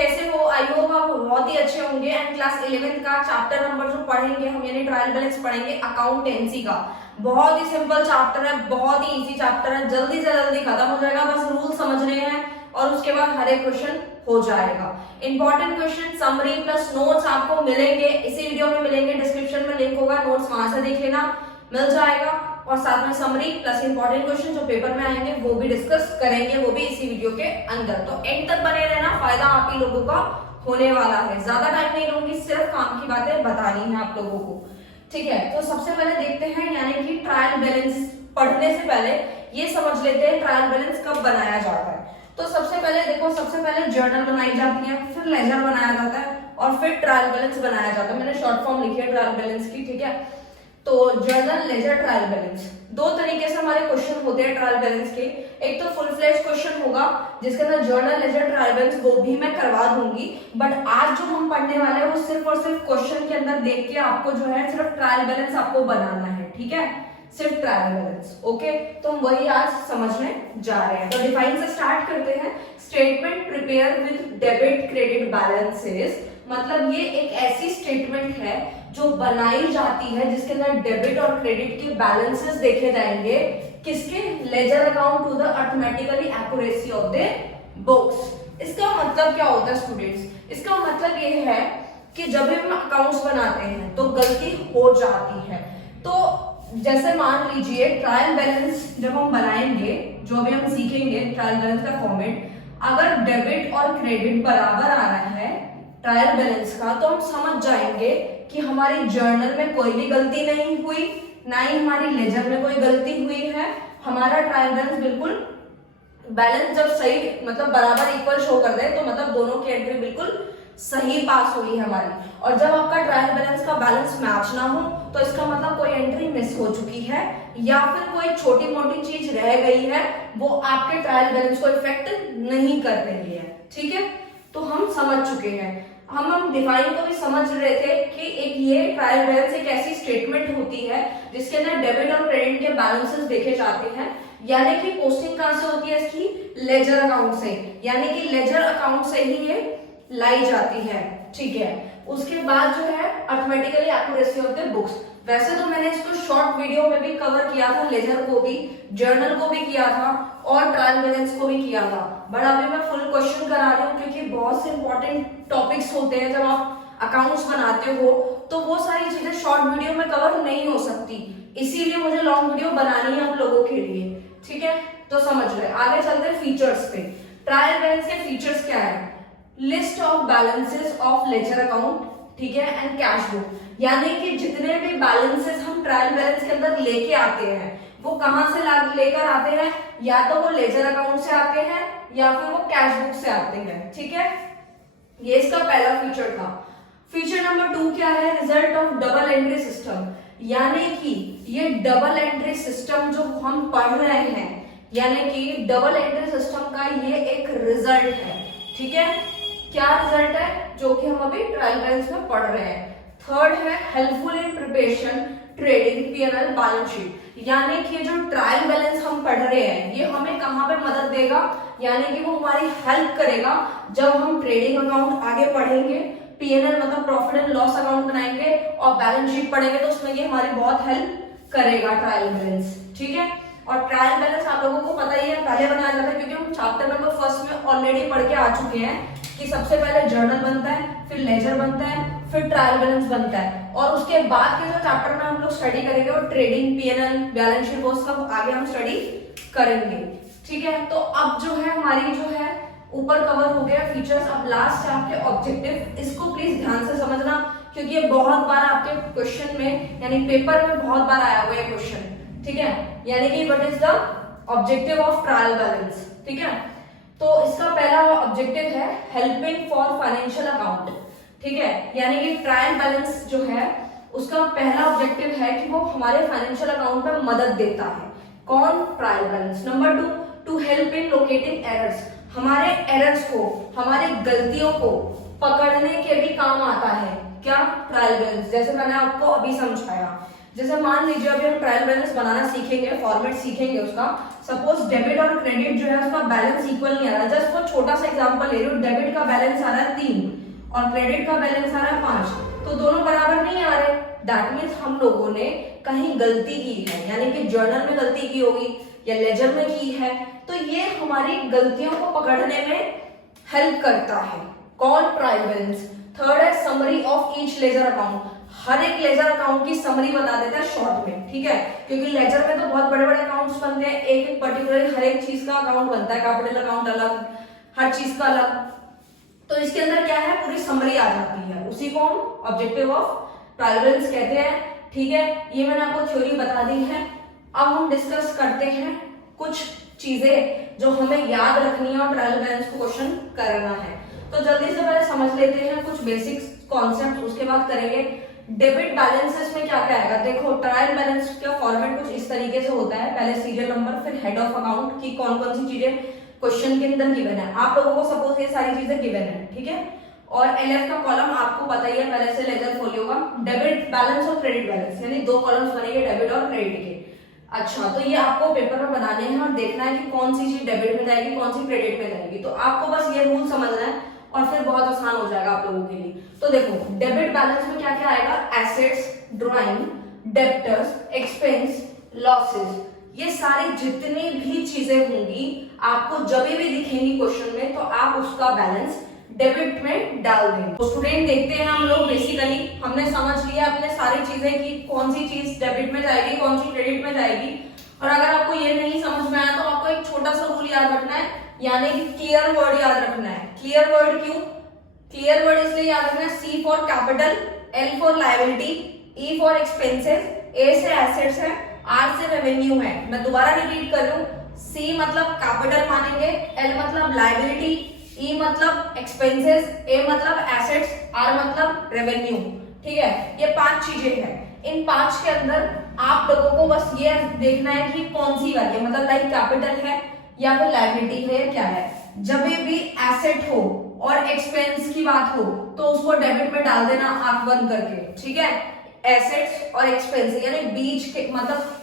कैसे हो? I hope आप बहुत ही अच्छे होंगे। एंड क्लास 11th का चैप्टर नंबर जो पढ़ेंगे हम, यानी ट्रायल बैलेंस पढ़ेंगे अकाउंटेंसी का। बहुत ही सिंपल चैप्टर है, बहुत ही इजी चैप्टर है, जल्दी से जल्दी खत्म हो जाएगा। बस रूल समझने हैं और उसके बाद हर एक क्वेश्चन हो जाएगा। Important question summary plus notes आपको मिलेंगे, इसी वीडियो में मिलेंगे। डिस्क्रिप्शन में लिंक होगा, नोट्स वहां से देख लेना, मिल जाएगा। और साथ में समरी प्लस इंपॉर्टेंट क्वेश्चन जो पेपर में आएंगे वो भी डिस्कस करेंगे, वो भी इसी वीडियो के अंदर। तो एंड तक बने रहना, फायदा आप ही लोगों का होने वाला है। ज्यादा टाइम नहीं लूंगी, सिर्फ काम की बातें बतानी है आप लोगों को, ठीक है। तो सबसे पहले देखते हैं, यानी कि ट्रायल बैलेंस पढ़ने से पहले ये समझ लेते हैं ट्रायल बैलेंस कब बनाया जाता है। तो सबसे पहले देखो, सबसे पहले जर्नल बनाई जाती है, फिर लेजर बनाया जाता है और फिर ट्रायल बैलेंस बनाया जाता है। मैंने शॉर्ट फॉर्म लिखी है ट्रायल बैलेंस की, ठीक है। तो जर्नल, लेजर, ट्रायल बैलेंस, दो तरीके से हमारे क्वेश्चन होते हैं ट्रायल बैलेंस के। एक तो फुल फ्लेज क्वेश्चन होगा जिसके अंदर जर्नल, लेजर, ट्रायल बैलेंस वो भी मैं करवा दूंगी। बट आज जो हम पढ़ने वाले हैं वो सिर्फ और सिर्फ क्वेश्चन के अंदर देख के आपको जो है सिर्फ ट्रायल बैलेंस आपको बनाना है, ठीक है, सिर्फ ट्रायल बैलेंस। ओके, तो हम वही आज समझने जा रहे हैं। तो डिफाइन से स्टार्ट करते हैं। Statement prepare with debit credit balances, मतलब ये एक ऐसी स्टेटमेंट है जो बनाई जाती है जिसके अंदर डेबिट और क्रेडिट के बैलेंसेस देखे जाएंगे। किसके? Ledger account to the arithmetically accuracy of the books. इसका मतलब क्या होता है स्टूडेंट्स? इसका मतलब ये है कि जब भी हम अकाउंट्स बनाते हैं तो गलती हो जाती है। तो जैसे मान लीजिए ट्रायल बैलेंस जब हम बनाएंगे, जो अभी हम सीखेंगे ट्रायल बैलेंस का फॉर्मेट, अगर डेबिट और क्रेडिट बराबर आ रहा है ट्रायल बैलेंस का, तो हम समझ जाएंगे कि हमारी जर्नल में कोई भी गलती नहीं हुई, ना ही हमारी लेजर में कोई गलती हुई है। हमारा ट्रायल बैलेंस बिल्कुल बैलेंस जब सही मतलब बराबर इक्वल शो कर दे तो मतलब दोनों की एंट्री बिल्कुल सही पास हुई है हमारी। और जब आपका ट्रायल बैलेंस का बैलेंस मैच ना हो तो इसका मतलब कोई एंट्री मिस हो चुकी है या फिर कोई छोटी मोटी चीज रह गई है, वो आपके ट्रायल बैलेंस को इफेक्ट नहीं कर रही है, ठीक है। तो हम समझ चुके हैं। हम डिफाइन को भी समझ रहे थे कि एक ये ट्रायल बैलेंस एक ऐसी स्टेटमेंट होती है जिसके अंदर डेबिट और क्रेडिट के बैलेंसेस देखे जाते हैं। यानी कि पोस्टिंग कहां से होती है इसकी? लेजर अकाउंट से, यानी कि लेजर अकाउंट से ही ये लाई जाती है, ठीक है। उसके बाद जो है अर्थमेटिकली एक्यूरेसी ऑफ द बुक्स। वैसे तो मैंने इसको शॉर्ट वीडियो में भी कवर किया था, लेजर को भी, जर्नल को भी किया था और ट्रायल बैलेंस को भी किया था। बट अभी मैं फुल क्वेश्चन करा रही हूँ क्योंकि बहुत से इंपॉर्टेंट टॉपिक्स होते हैं जब आप अकाउंट्स बनाते हो, तो वो सारी चीजें शॉर्ट वीडियो में कवर नहीं हो सकती, इसीलिए मुझे लॉन्ग वीडियो बनानी है आप लोगों के लिए, ठीक है। तो समझ रहे, आगे चलते हैं फीचर्स पे। ट्रायल बैलेंस के फीचर्स क्या है? List of balances of ledger account, ठीक है, एंड कैश बुक। यानी कि जितने भी बैलेंसेस हम ट्रायल बैलेंस के अंदर लेके आते हैं वो कहां से लेकर आते हैं? या तो वो लेजर अकाउंट से आते हैं या फिर वो कैश बुक से आते हैं, ठीक है। ये इसका पहला फीचर था। फीचर नंबर 2 क्या है? Result of double entry system. यानी कि ये डबल एंट्री सिस्टम जो हम पढ़ रहे हैं, यानी कि डबल एंट्री सिस्टम का ये एक रिजल्ट है, ठीक है। क्या रिजल्ट है? जो कि हम अभी ट्रायल बैलेंस में पढ़ रहे हैं। थर्ड है helpful in preparation trading PNL balance sheet. यानी कि जो ट्रायल बैलेंस हम पढ़ रहे हैं ये हमें कहां पे मदद देगा? यानी कि वो हमारी हेल्प करेगा जब हम ट्रेडिंग अकाउंट आगे पढ़ेंगे, पीएनएल मतलब प्रॉफिट एंड लॉस अकाउंट बनाएंगे और बैलेंस शीट पढ़ेंगे, तो उसमें ये हमारी बहुत हेल्प करेगा ट्रायल बैलेंस, ठीक है। और ट्रायल बैलेंस आप लोगों को पता ही है पहले बनाया जाता है, क्योंकि हम चैप्टर नंबर फर्स्ट में ऑलरेडी पढ़ के आ चुके हैं कि सबसे पहले जर्नल बनता है, फिर लेजर बनता है, फिर ट्रायल बैलेंस बनता है, और उसके बाद के जो चैप्टर में हम लोग स्टडी करेंगे वो ट्रेडिंग, पीएनएल, बैलेंस शीट, वो सब आगे हम स्टडी करेंगे, ठीक है। तो अब जो है हमारी जो है ऊपर कवर हो गया फीचर्स। अब लास्ट है आपके ऑब्जेक्टिव। इसको प्लीज ध्यान से समझना क्योंकि ये बहुत बार आपके क्वेश्चन में यानी पेपर में बहुत बार आया हुआ है क्वेश्चन, ठीक है। यानी कि what is the objective of trial balance, ठीक है। तो इसका पहला ऑब्जेक्टिव है हेल्पिंग फॉर फाइनेंशियल अकाउंट, ठीक है। यानी कि ट्रायल बैलेंस जो है उसका पहला ऑब्जेक्टिव है कि वो हमारे फाइनेंशियल अकाउंट में मदद देता है। कौन? Trial balance. Number 2, to help in locating errors. हमारे एरर्स को, हमारी गलतियों को पकड़ने के भी काम आता है क्या? Trial balance. जैसे मैंने आपको अभी समझाया जैसे मान लीजिए अभी हम ट्रायल बैलेंस बनाना सीखेंगे, फॉर्मेट सीखेंगे उसका। सपोज डेबिट और क्रेडिट जो है उसका बैलेंस इक्वल नहीं आ रहा है। जस्ट वो छोटा सा एग्जांपल ले रही हूँ, डेबिट का बैलेंस आ रहा है 3 और क्रेडिट का बैलेंस आ रहा है 5, तो दोनों बराबर नहीं आ रहे। दैट मीन्स हम लोगों ने कहीं गलती की है, यानी कि जर्नल में गलती की होगी या लेजर में की है। तो ये हमारी गलतियों को पकड़ने में हेल्प करता है। कौन? Trial balance. थर्ड है summary of each ledger account. हर एक लेजर अकाउंट की समरी बता देता है शॉर्ट में, ठीक है, क्योंकि लेजर में तो बहुत बड़े बड़े अकाउंट्स बनते हैं, एक एक पर्टिकुलर हर एक चीज का अकाउंट बनता है, कैपिटल अकाउंट अलग, हर चीज का अलग। तो इसके अंदर क्या है, पूरी समरी आ जाती है, उसी को हम ऑब्जेक्टिव ऑफ ट्रायल बैलेंस कहते हैं, ठीक है। ये मैंने आपको थ्योरी बता दी है। अब हम डिस्कस करते हैं कुछ चीजें जो हमें याद रखनी है और ट्रायल बैलेंस को क्वेश्चन करना है। तो जल्दी से पहले समझ लेते हैं कुछ बेसिक्स कॉन्सेप्ट, उसके बाद करेंगे डेबिट बैलेंसेस में क्या क्या आएगा। देखो ट्रायल बैलेंस का फॉर्मेट कुछ इस तरीके से होता है, पहले सीरियल नंबर, फिर हेड ऑफ अकाउंट की कौन कौन सी चीजें क्वेश्चन के अंदर गिवन है। आप लोगों को सपोज ये सारी चीजें गिवन है, ठीक है, और एलएफ का कॉलम आपको पता ही है पहले से लेजर फोलियो का। डेबिट बैलेंस और क्रेडिट बैलेंस, यानी 2 कॉलम्स बनेंगे डेबिट और क्रेडिट के। अच्छा, तो ये आपको पेपर में बनाने हैं और देखना है कि कौन सी चीज डेबिट में जाएगी, कौन सी क्रेडिट में जाएगी। तो आपको बस ये रूल समझना है और फिर बहुत आसान हो जाएगा आप लोगों के लिए। तो देखो डेबिट बैलेंस में क्या क्या आएगा, assets, drawing, debtors, expense, losses, ये सारी जितनी भी चीजें होंगी आपको जब भी दिखेंगी क्वेश्चन में, तो आप उसका बैलेंस डेबिट में डाल देंगे। तो स्टूडेंट देखते हैं हम लोग, बेसिकली हमने समझ लिया अपने सारी चीजें कि कौन सी चीज डेबिट में जाएगी, कौन सी क्रेडिट में जाएगी। और अगर आपको ये नहीं समझ में आया तो आपको एक छोटा सा रूल याद रखना है, यानी कि क्लियर वर्ड याद रखना है। क्लियर वर्ड क्यों? क्लियर वर्ड इसलिए याद रखना है, C for capital, L for liability, E for expenses, A से एसेट्स है, आर से रेवेन्यू है। मैं दोबारा रिपीट कर रही हूँ, सी मतलब कैपिटल मानेंगे, एल मतलब लायबिलिटी, ई मतलब एक्सपेंसेस, ए मतलब एसेट्स, आर मतलब रेवेन्यू, ठीक है। ये 5 चीजें हैं। इन 5 के अंदर आप लोगों को बस ये देखना है कि कौन सी वाली है, मतलब लाइक कैपिटल है या फिर लायबिलिटी है या क्या है। जब भी एसेट हो और एक्सपेंस की बात हो तो उसको डेबिट में डाल देना आंख बंद करके, ठीक है। एसेट्स और एक्सपेंस यानी बीच के, मतलब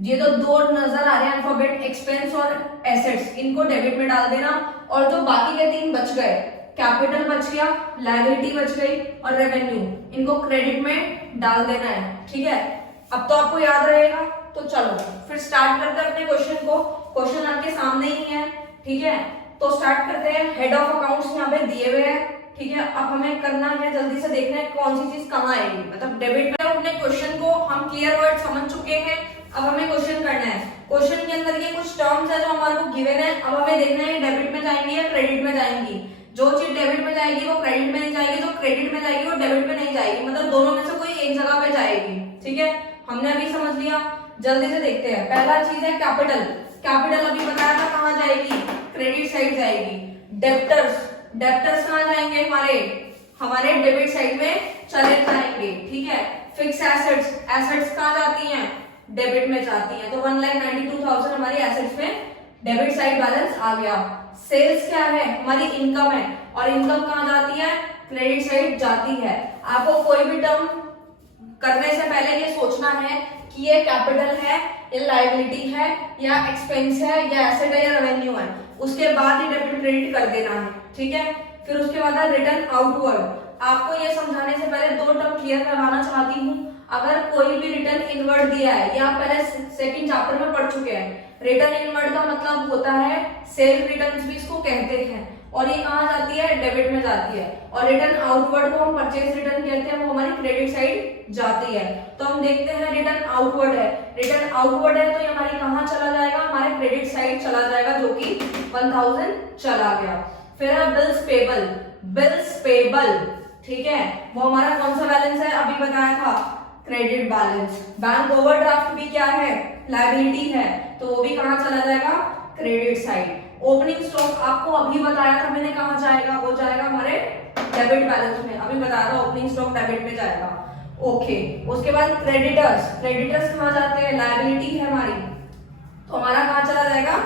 ये तो 2 नजर आ रहे हैं अल्फाबेट, एक्सपेंस और एसेट्स, इनको डेबिट में डाल देना। और जो बाकी के 3 बच गए, कैपिटल बच गया, लायबिलिटी बच गई और रेवेन्यू, इनको क्रेडिट में डाल देना है, ठीक है। अब तो आपको याद रहेगा। तो चलो फिर स्टार्ट करते हैं अपने क्वेश्चन को। क्वेश्चन आपके सामने ही है, ठीक है। तो स्टार्ट करते हैं। हेड ऑफ अकाउंट्स यहाँ पे दिए हुए हैं, ठीक है। अब हमें करना है, जल्दी से देखना है कौन सी चीज कहाँ आएगी, मतलब डेबिट में। अपने क्वेश्चन को हम क्लियर वर्ड समझ चुके हैं, अब हमें क्वेश्चन करना है। क्वेश्चन के अंदर ये कुछ टर्म्स है जो हमारे को गिवन है, अब हमें देखना है डेबिट में जाएंगी या क्रेडिट में जाएंगी। जो चीज डेबिट में जाएगी वो क्रेडिट में नहीं जाएगी, जो क्रेडिट में जाएगी वो डेबिट में नहीं जाएगी, मतलब दोनों में से कोई एक जगह पे जाएगी, ठीक है। हमने अभी समझ लिया, जल्दी से देखते हैं। पहला चीज है कैपिटल। कैपिटल अभी बताया था कहाँ जाएगी, क्रेडिट साइड जाएगी। डेब्टर्स, डेब्टर्स कहाँ जाएंगे, हमारे डेबिट साइड में चले जाएंगे, ठीक है। फिक्स एसेट्स, एसेट्स कहाँ जाती हैं, डेबिट में जाती है, तो 1,92,000 हमारी एसेट्स में डेबिट साइड बैलेंस आ गया। सेल्स क्या है, हमारी इनकम है, और इनकम कहाँ जाती है, क्रेडिट साइड जाती है। आपको कोई भी टर्म करने से पहले ये सोचना है कि ये कैपिटल है या लायबिलिटी है या एक्सपेंस है या एसेट है या रेवेन्यू है, उसके बाद ही डेबिट क्रेडिट कर देना है, ठीक है। फिर उसके बाद है रिटर्न आउटवर्ड। आपको ये समझाने से पहले 2 टर्म क्लियर करवाना चाहती हूँ। अगर कोई भी रिटर्न इनवर्ड दिया है, ये आप पहले सेकंड चैप्टर में पढ़ चुके हैं। रिटर्न इनवर्ड का मतलब होता है सेल रिटर्न्स भी इसको कहते हैं, और ये कहाँ जाती है, डेबिट में जाती है। और रिटर्न आउटवर्ड को हम परचेज रिटर्न कहते हैं, वो हमारी क्रेडिट साइड जाती है। तो हम देखते हैं रिटर्न आउटवर्ड है, रिटर्न आउटवर्ड है तो ये हमारी कहाँ चला जाएगा, हमारे क्रेडिट साइड चला जाएगा, जो कि 1000 चला गया। फिर है बिल्स पेबल। बिल्स पेबल, ठीक है, वो हमारा कौन सा बैलेंस है, अभी बताया था, क्रेडिट बैलेंस। बैंक ओवरड्राफ्ट भी क्या है, लायबिलिटी है, तो वो भी कहाँ चला जाएगा, क्रेडिट साइड। ओपनिंग स्टॉक आपको अभी बताया था मैंने, कहाँ जाएगा, वो जाएगा हमारे डेबिट बैलेंस में, अभी बताया था ओपनिंग स्टॉक डेबिट में जाएगा, ओके। उसके बाद क्रेडिटर्स, क्रेडिटर्स कहाँ जाते हैं, लायबिलिटी है हमारी, तो हमारा कहाँ चला जाएगा,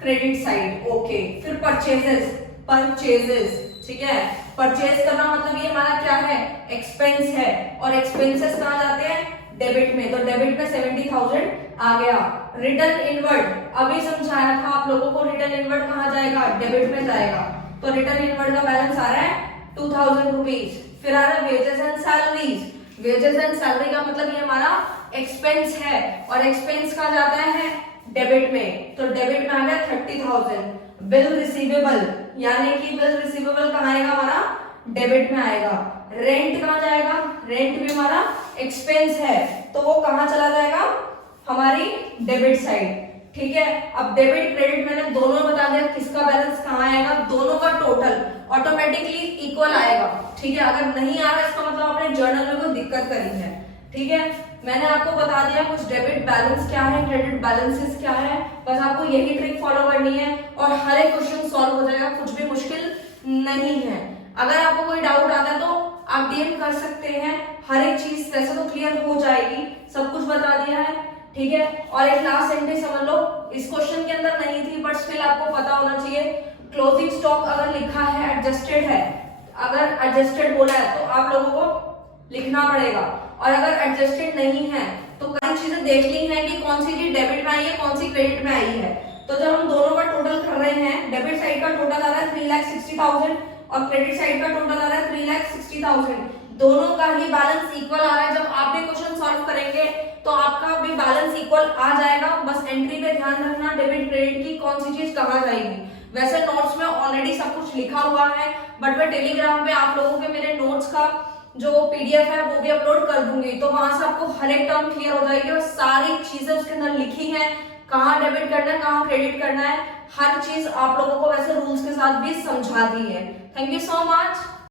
क्रेडिट साइड, ओके। फिर परचेजेस, परचेजेस, ठीक है, परचेज करना मतलब ये हमारा क्या है, एक्सपेंस है, और एक्सपेंसेस कहाँ जाते हैं, डेबिट में, तो डेबिट में 70,000 आ गया। रिटर्न इनवर्ड अभी समझाया था आप लोगों को, रिटर्न इनवर्ड कहाँ जाएगा, डेबिट में जाएगा। तो रिटर्न इनवर्ड का बैलेंस आ रहा है 2000 रुपीज। फिर आ रहा है wages and salaries. Wages and salary का मतलब ये हमारा एक्सपेंस है, और एक्सपेंस कहाँ जाता है, डेबिट में, तो डेबिट में आ गया 30,000। बिल रिसीवेबल यानी कि बिल रिसीवेबल कहाँ आएगा हमारा, डेबिट में आएगा। रेंट कहाँ जाएगा, रेंट भी हमारा एक्सपेंस है, तो वो कहाँ चला जाएगा, हमारी डेबिट साइड। ठीक है, अब डेबिट क्रेडिट मैंने दोनों बता दिया, किसका बैलेंस कहाँ आएगा, दोनों का टोटल ऑटोमेटिकली इक्वल आएगा। ठीक है, अगर नहीं आ रहा इसका मतलब आपने जर्नल में कोई दिक्कत करी है। ठीक है, मैंने आपको बता दिया कुछ डेबिट बैलेंस क्या है, क्रेडिट बैलेंसेस क्या है, बस आपको यही ट्रिक फॉलो करनी है और हर एक क्वेश्चन सॉल्व हो जाएगा, कुछ भी मुश्किल नहीं है। अगर आपको कोई डाउट आता है तो आप डीएम कर सकते हैं, हर एक चीज वैसे तो क्लियर हो जाएगी, सब कुछ बता दिया है। ठीक है, और एक लास्ट सेंटेंस समझ लो, इस क्वेश्चन के अंदर नहीं थी बट स्टिल आपको पता होना चाहिए, क्लोजिंग स्टॉक अगर लिखा है एडजस्टेड है, अगर एडजस्टेड बोला है तो आप लोगों को लिखना पड़ेगा, और अगर एडजस्टेड नहीं है तो कई चीजें देख ली है कि कौन सी चीज डेबिट में आई है, कौन सी क्रेडिट में आई है। तो जब हम दोनों का टोटल कर रहे हैं, डेबिट साइड का टोटल आ रहा है 3,60,000 और क्रेडिट साइड का टोटल आ रहा है 3,60,000, दोनों का ही बैलेंस इक्वल आ रहा है। जब आप भी क्वेश्चन सॉल्व करेंगे तो आपका भी बैलेंस इक्वल आ जाएगा, बस एंट्री पे ध्यान रखना डेबिट क्रेडिट की कौन सी चीज कहाँ जाएगी। वैसे नोट्स में ऑलरेडी सब कुछ लिखा हुआ है, बट मैं टेलीग्राम पे आप लोगों के मेरे नोट्स का जो पीडीएफ है वो भी अपलोड कर दूंगी, तो वहां से आपको हर एक टर्म क्लियर हो जाएगी और सारी चीजें उसके अंदर लिखी है, कहाँ डेबिट करना है, कहाँ क्रेडिट करना है, हर चीज आप लोगों को वैसे रूल्स के साथ भी समझा दी है। Thank you so much.